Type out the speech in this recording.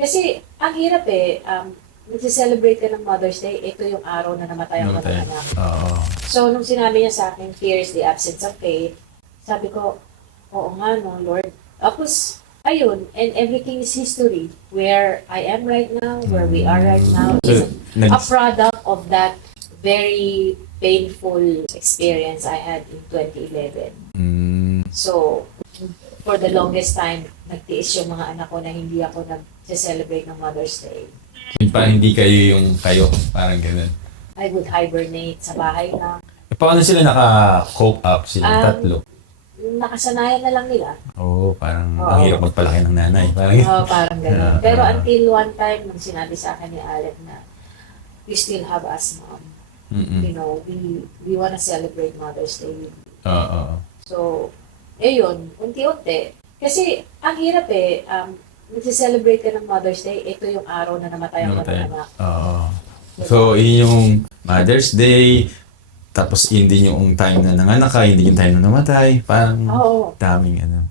Kasi, ang hirap nagse-celebrate ka ng Mother's Day, ito yung araw na namatay ang Namatay. mga anak. Oo. So, nung sinabi niya sa akin, fear is the absence of faith, sabi ko, oo nga no, Lord. Tapos, ayun, and everything is history. Where I am right now, where we are right now, is So, a product of that very painful experience I had in 2011. So, for the longest time, nagtiis yung mga anak ko na hindi ako nag-celebrate ng Mother's Day. Parang hindi kayo yung kayo, parang ganun. I would hibernate sa bahay na. Paano sila naka-cope up silang tatlo? Nakasanayan na lang nila. Oo, parang Oo. ang hirap magpalaki ng nanay. Parang, Parang gano'n. Ah, Pero ah. until one time, nung sinabi sa akin ni Alec na, we still have us, mom. You know, we wanna celebrate Mother's Day with you. Oo. So, yun, unti-unti. Kasi, ang hirap nagse-celebrate ka ng Mother's Day, ito yung araw na namatay ang mga anak. Oo. So, yun yung Mother's Day, tapos yun din yung time na nanganak ka, hindi yung time na namatay. Parang Oo. daming ano.